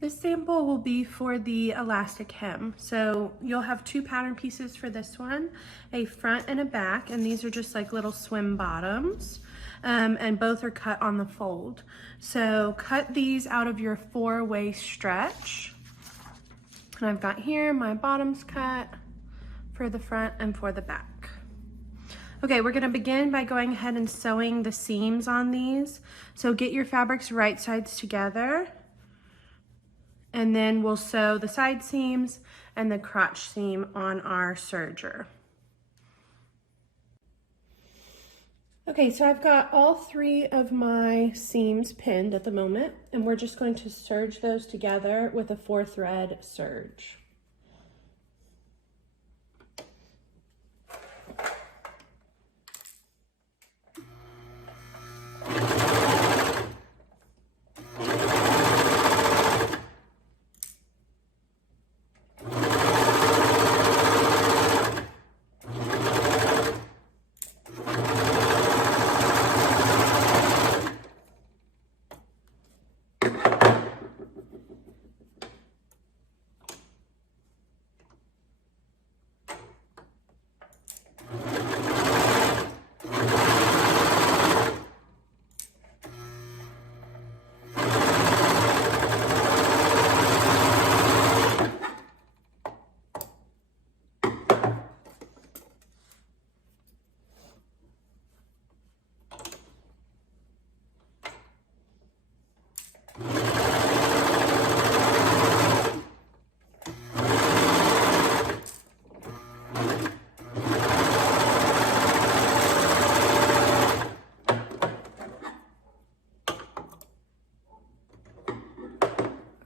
This sample will be for the elastic hem. So you'll have two pattern pieces for this one, a front and a back, and these are just like little swim bottoms, and both are cut on the fold. So cut these out of your 4-way stretch. And I've got here my bottoms cut for the front and for the back. Okay, we're gonna begin by going ahead and sewing the seams on these. So get your fabrics right sides together, and then we'll sew the side seams and the crotch seam on our serger. Okay, so I've got all 3 of my seams pinned at the moment, and we're just going to serge those together with a 4-thread serge.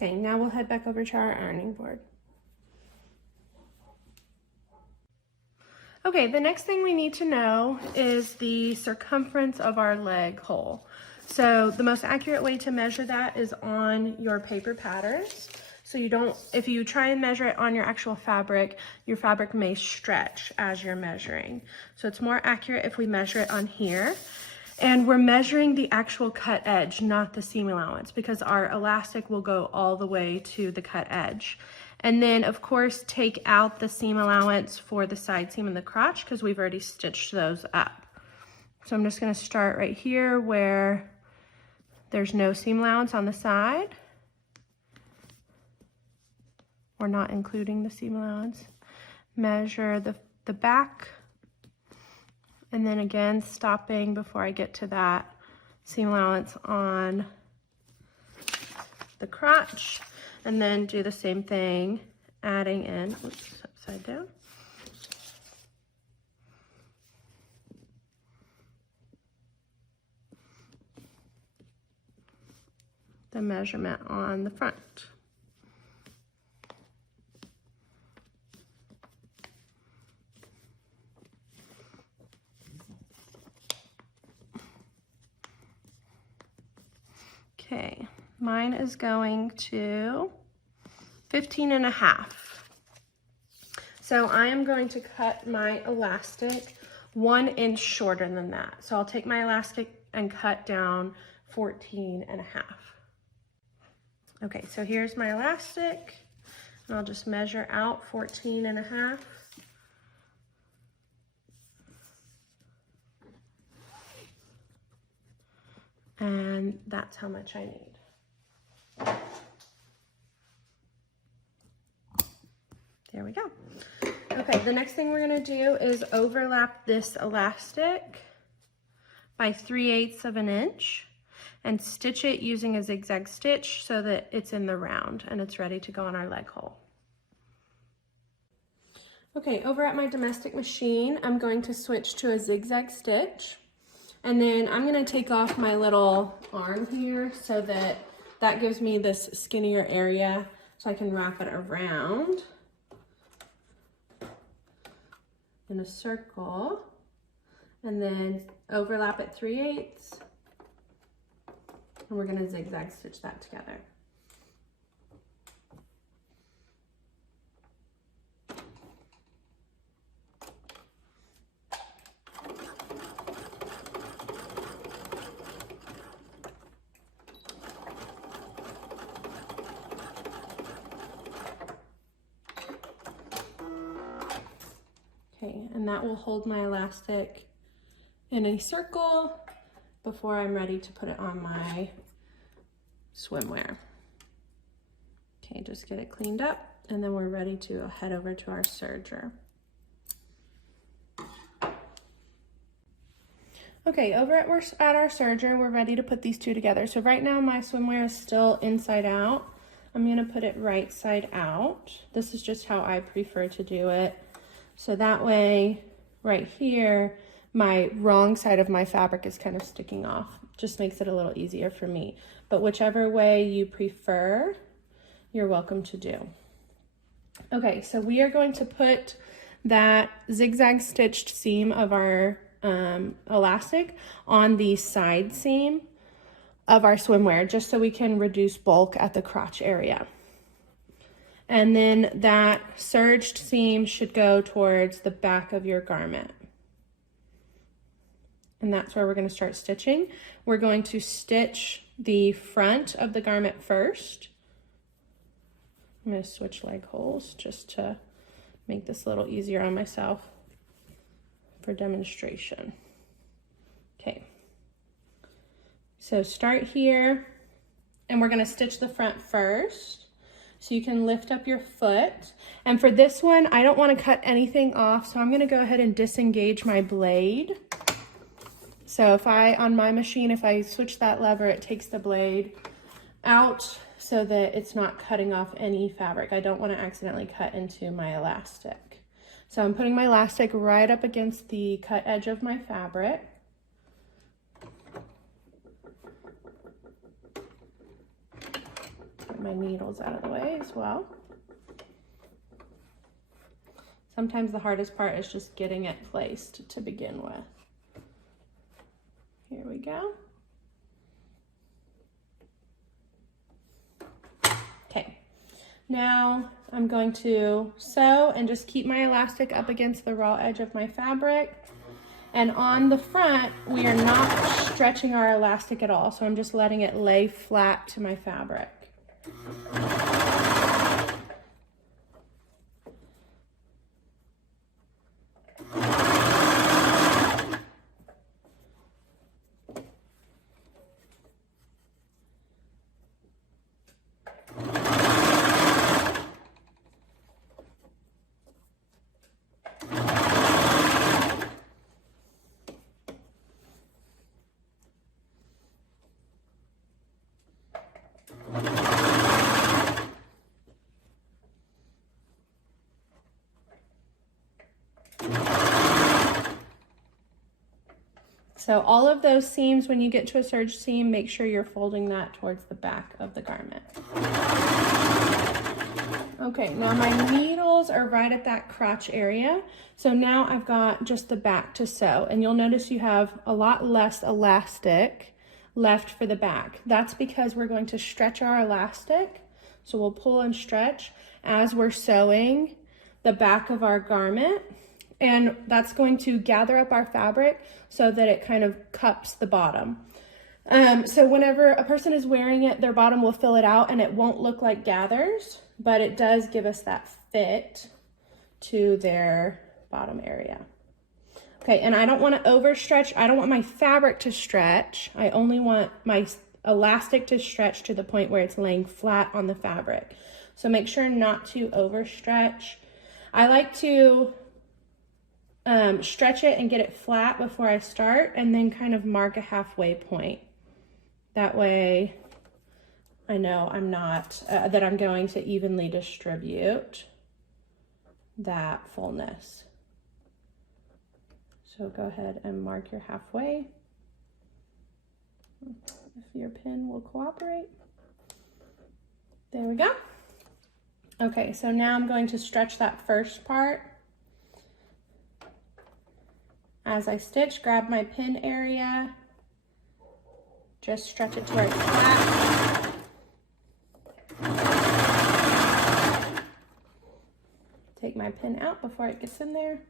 Okay, now we'll head back over to our ironing board. Okay, the next thing we need to know is the circumference of our leg hole. So the most accurate way to measure that is on your paper patterns. So if you try and measure it on your actual fabric, your fabric may stretch as you're measuring. So it's more accurate if we measure it on here. And we're measuring the actual cut edge, not the seam allowance, because our elastic will go all the way to the cut edge. And then of course, take out the seam allowance for the side seam and the crotch, because we've already stitched those up. So I'm just gonna start right here where there's no seam allowance on the side. We're not including the seam allowance. Measure the back. And then again, stopping before I get to that seam allowance on the crotch, and then do the same thing, adding in, oops, upside down. The measurement on the front. Okay, mine is going to 15.5. So I am going to cut my elastic 1 inch shorter than that. So I'll take my elastic and cut down 14.5. Okay, so here's my elastic, and I'll just measure out 14.5. And that's how much I need. There we go. Okay, the next thing we're gonna do is overlap this elastic by 3/8 of an inch and stitch it using a zigzag stitch so that it's in the round and it's ready to go on our leg hole. Okay, over at my domestic machine, I'm going to switch to a zigzag stitch. And then I'm gonna take off my little arm here so that gives me this skinnier area so I can wrap it around in a circle and then overlap at 3/8. And we're gonna zigzag stitch that together. Okay, and that will hold my elastic in a circle before I'm ready to put it on my swimwear. Okay, just get it cleaned up, and then we're ready to head over to our serger. Okay, over at our serger, we're ready to put these two together. So right now my swimwear is still inside out. I'm gonna put it right side out. This is just how I prefer to do it. So that way, right here, my wrong side of my fabric is kind of sticking off. Just makes it a little easier for me. But whichever way you prefer, you're welcome to do. Okay, so we are going to put that zigzag stitched seam of our elastic on the side seam of our swimwear, just so we can reduce bulk at the crotch area. And then that serged seam should go towards the back of your garment. And that's where we're going to start stitching. We're going to stitch the front of the garment first. I'm going to switch leg holes just to make this a little easier on myself for demonstration. Okay, so start here, and we're going to stitch the front first. So you can lift up your foot. And for this one, I don't want to cut anything off, so I'm going to go ahead and disengage my blade. So on my machine, if I switch that lever, it takes the blade out so that it's not cutting off any fabric. I don't want to accidentally cut into my elastic. So I'm putting my elastic right up against the cut edge of my fabric. Get my needles out of the way as well. Sometimes the hardest part is just getting it placed to begin with. Here we go. Okay, now I'm going to sew and just keep my elastic up against the raw edge of my fabric. And on the front, we are not stretching our elastic at all, so I'm just letting it lay flat to my fabric. So all of those seams, when you get to a serge seam, make sure you're folding that towards the back of the garment. Okay, now my needles are right at that crotch area. So now I've got just the back to sew, and you'll notice you have a lot less elastic left for the back. That's because we're going to stretch our elastic. So we'll pull and stretch as we're sewing the back of our garment. And that's going to gather up our fabric so that it kind of cups the bottom. So whenever a person is wearing it, their bottom will fill it out and it won't look like gathers, but it does give us that fit to their bottom area. Okay, and I don't want to overstretch. I don't want my fabric to stretch. I only want my elastic to stretch to the point where it's laying flat on the fabric. So make sure not to overstretch. I like to stretch it and get it flat before I start, and then kind of mark a halfway point. That way I know I'm not, that I'm going to evenly distribute that fullness. So go ahead and mark your halfway if your pin will cooperate. There we go. Okay, so now I'm going to stretch that first part. As I stitch, grab my pin area, just stretch it to where it's flat. Take my pin out before it gets in there.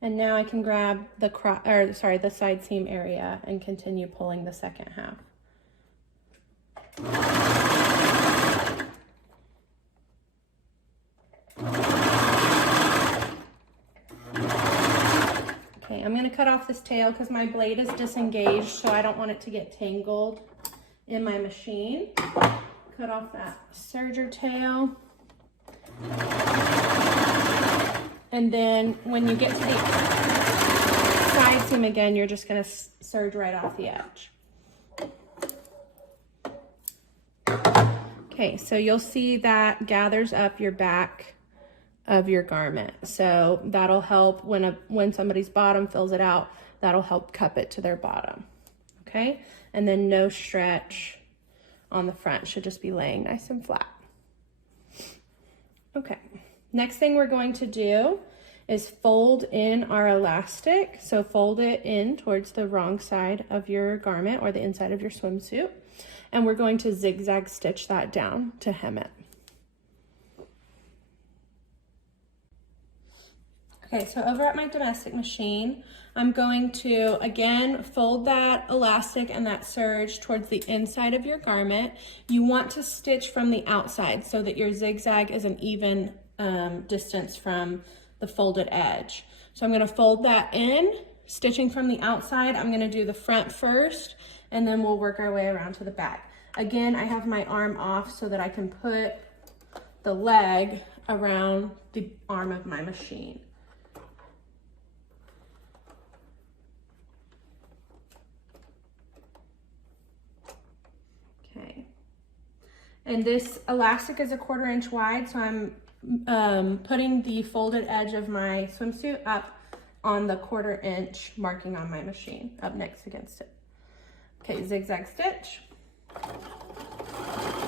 And now I can grab the side seam area and continue pulling the second half. Okay, I'm gonna cut off this tail because my blade is disengaged, so I don't want it to get tangled in my machine. Cut off that serger tail. And then when you get to the side seam again, you're just gonna serge right off the edge. Okay, so you'll see that gathers up your back of your garment. So that'll help when somebody's bottom fills it out, that'll help cup it to their bottom. Okay, and then no stretch on the front, should just be laying nice and flat. Okay, next thing we're going to do is fold in our elastic. So fold it in towards the wrong side of your garment or the inside of your swimsuit. And we're going to zigzag stitch that down to hem it. Okay, so over at my domestic machine, I'm going to, again, fold that elastic and that serge towards the inside of your garment. You want to stitch from the outside so that your zigzag is an even distance from the folded edge. So I'm gonna fold that in, stitching from the outside. I'm gonna do the front first, and then we'll work our way around to the back. Again, I have my arm off so that I can put the leg around the arm of my machine. Okay. And this elastic is a 1/4 inch wide, so I'm putting the folded edge of my swimsuit up on the 1/4 inch marking on my machine, up next against it. Okay, zigzag stitch.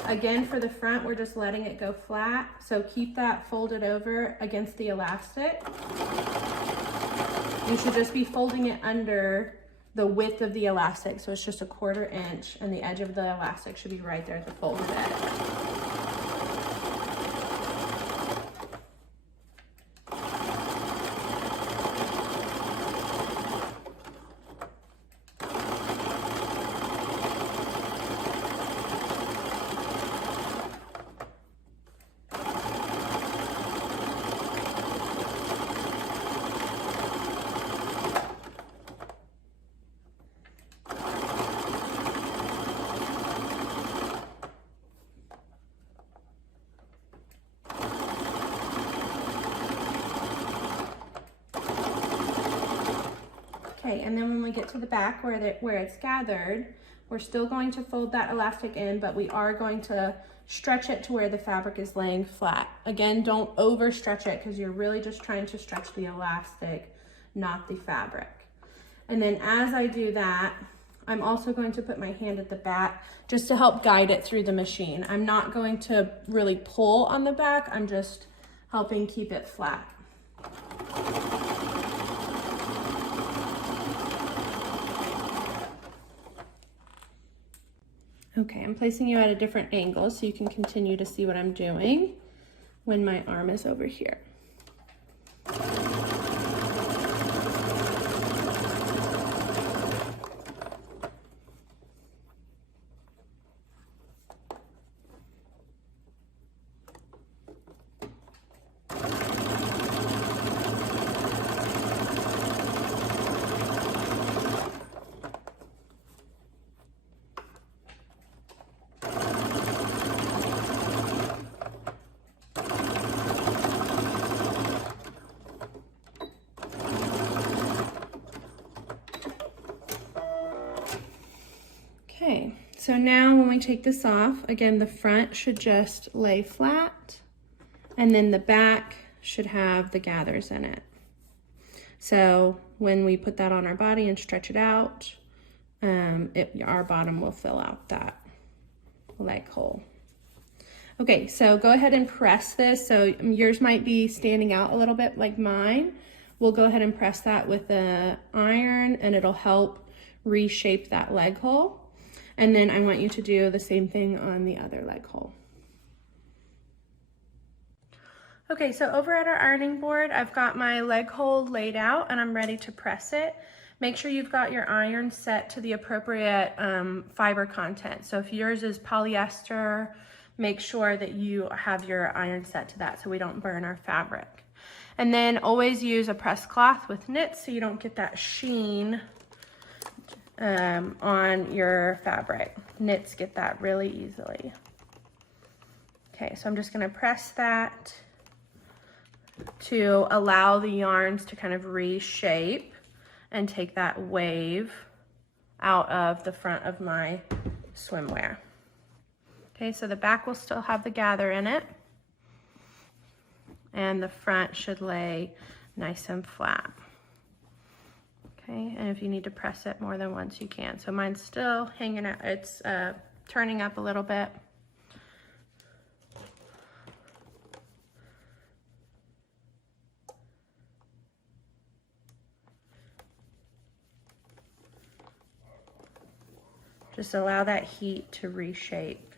Again, for the front, we're just letting it go flat. So keep that folded over against the elastic. You should just be folding it under the width of the elastic. So it's just a 1/4 inch, and the edge of the elastic should be right there at the folded edge. Okay, and then when we get to the back where it's gathered, we're still going to fold that elastic in, but we are going to stretch it to where the fabric is laying flat. Again, don't overstretch it because you're really just trying to stretch the elastic, not the fabric. And then as I do that, I'm also going to put my hand at the back just to help guide it through the machine. I'm not going to really pull on the back, I'm just helping keep it flat. Okay, I'm placing you at a different angle so you can continue to see what I'm doing when my arm is over here. Okay, so now when we take this off, again, the front should just lay flat, and then the back should have the gathers in it. So when we put that on our body and stretch it out, our bottom will fill out that leg hole. Okay, so go ahead and press this. So yours might be standing out a little bit like mine. We'll go ahead and press that with the iron, and it'll help reshape that leg hole. And then I want you to do the same thing on the other leg hole. Okay, so over at our ironing board, I've got my leg hole laid out and I'm ready to press it. Make sure you've got your iron set to the appropriate fiber content. So if yours is polyester, make sure that you have your iron set to that so we don't burn our fabric. And then always use a pressed cloth with knits so you don't get that sheen on your fabric. Knits get that really easily. Okay, so I'm just gonna press that to allow the yarns to kind of reshape and take that wave out of the front of my swimwear. Okay, so the back will still have the gather in it, and the front should lay nice and flat. Okay, and if you need to press it more than once, you can. So mine's still hanging out, it's turning up a little bit. Just allow that heat to reshape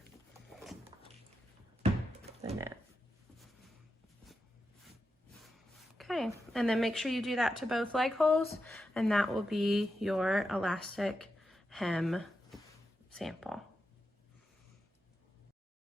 the knit. Okay, and then make sure you do that to both leg holes, and that will be your elastic hem sample.